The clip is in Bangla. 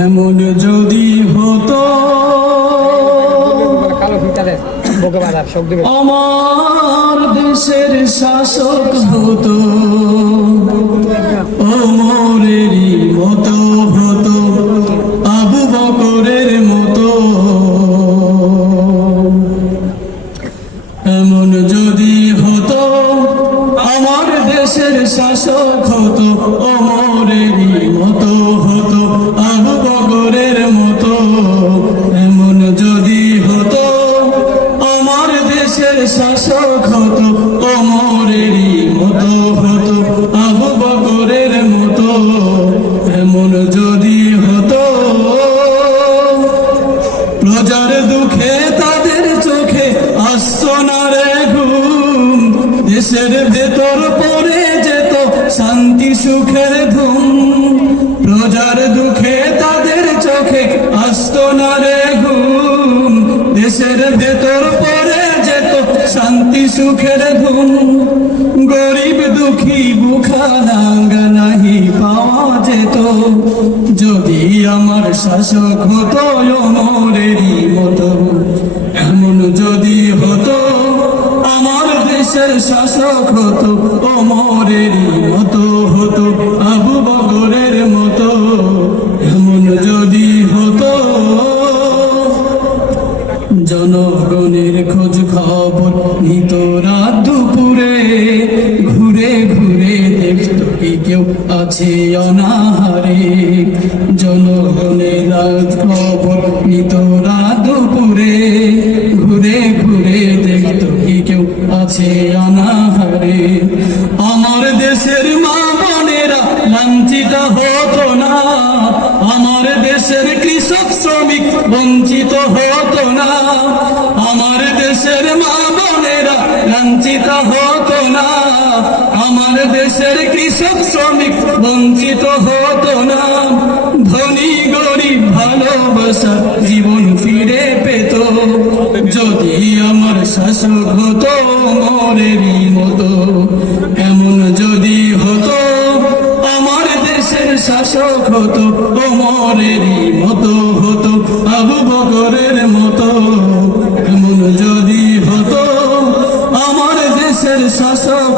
এমন যদি হতো আমার দেশের শাসক হতো, ওমরেরই মতো হতো, আবু বকরের মতো। এমন যদি হতো আমার দেশের শাসক হতো, ওমরেরই মতো হতো, আবু বকরের মতো। এমন যদি হতো আমার দেশের শাসক হতো, ওমরেরই মতো হতো, আবু বকরের মতো। এমন যদি হতো প্রজার দুঃখে তাদের চোখে আসতো না রে ঘুম, দেশের ভেতর পড়ে যেত শান্তি সুখের ধুম। প্রজার দুঃখে তাদের চোখে আসতো না রে ঘুম, দেশের ভেতর পড়ে যেত শান্তি সুখের ঘুম। গরিব দুঃখী বুখারাঙ্গা নাহি পাওয়া যেত, যদি আমার শাসক হতো ওমরেরই মতো। এমন যদি হতো আমার দেশের শাসক হতো, ওমরেরই মতো হতো, আবু বকরের মতো। এমন যদি হতো জনগণের খোঁজ খবর নিত রাত দুপুরে, ঘুরে ঘুরে দেখত কি কেউ আছে অনাহারে। জনগণের খবর নিত রাত দুপুরে, ঘুরে ঘুরে দেখত কি কেউ আছে অনাহারে। আমার দেশের মা বোনেরা লাঞ্ছিত হতো না, আমার দেশের কৃষক শ্রমিক বঞ্চিত হতো না। আমার দেশের মা বোনেরা লাঞ্ছিত হতো না, আমার দেশের কৃষক শ্রমিক বঞ্চিত হতো না। ধনী গরিব ভালোবাসা জীবন ফিরে পেত, যদি আমার শাসক হতো ওমরেরই মতো। এমন যদি হতো আমার দেশের শাসক হতো, ওমরেরই মতো হতো, আবু বকরের মতো। এমন যদি হতো আমার দেশের শাসক